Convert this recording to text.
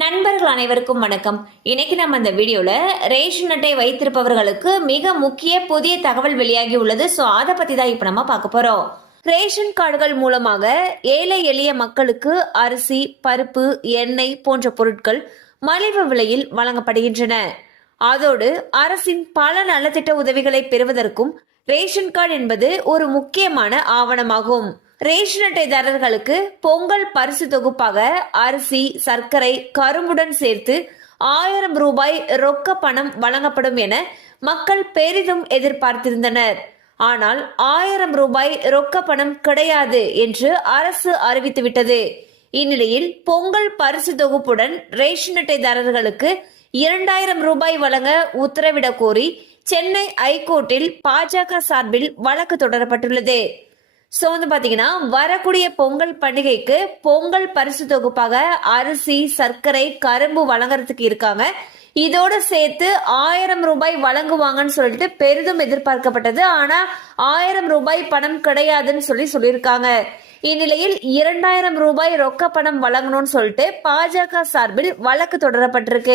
நண்பர்கள் அனைவருக்கும் வணக்கம். இன்னைக்கு நம்ம இந்த வீடியோல ரேஷன் அட்டை வைத்திருப்பவர்களுக்கு மிக முக்கிய புதிய தகவல் வெளியாகி உள்ளது. ஸோ அதை பத்தி தான் இப்ப நம்ம பார்க்க போறோம். ரேஷன் கார்டுகள் மூலமாக ஏழை எளிய மக்களுக்கு அரிசி, பருப்பு, எண்ணெய் போன்ற பொருட்கள் மலிவு விலையில் வழங்கப்படுகின்றன. அதோடு அரசின் பல நலத்திட்ட உதவிகளை பெறுவதற்கும் ரேஷன் கார்டு என்பது ஒரு முக்கியமான ஆவணமாகும். ரேஷன் அட்டைதாரர்களுக்கு பொங்கல் பரிசு தொகுப்பாக அரிசி, சர்க்கரை, கரும்புடன் சேர்த்து 1000 ரூபாய் ரொக்க பணம் வழங்கப்படும் என மக்கள் பெரிதும் எதிர்பார்த்திருந்தனர். ஆனால் 1000 ரூபாய் ரொக்க பணம் கிடையாது என்று அரசு அறிவித்துவிட்டது. இந்நிலையில் பொங்கல் பரிசு தொகுப்புடன் ரேஷன் அட்டைதாரர்களுக்கு 2000 ரூபாய் வழங்க உத்தரவிடக் கோரி சென்னை ஐகோர்ட்டில் பாஜக சார்பில் வழக்கு தொடரப்பட்டுள்ளது. ஸோ பாத்தீங்கன்னா வரக்கூடிய பொங்கல் பண்டிகைக்கு பொங்கல் பரிசு தொகுப்பாக அரிசி, சர்க்கரை, கரும்பு வழங்குறதுக்கு இருக்காங்க. இதோட சேர்த்து 1000 ரூபாய் வழங்குவாங்கன்னு சொல்லிட்டு பெரிதும் எதிர்பார்க்கப்பட்டது. ஆனா 1000 ரூபாய் பணம் கிடையாதுன்னு சொல்லியிருக்காங்க. இந்நிலையில் 2000 ரூபாய் ரொக்க பணம் வழங்கணும்னு சொல்லிட்டு பாஜக சார்பில் வழக்கு தொடரப்பட்டிருக்கு.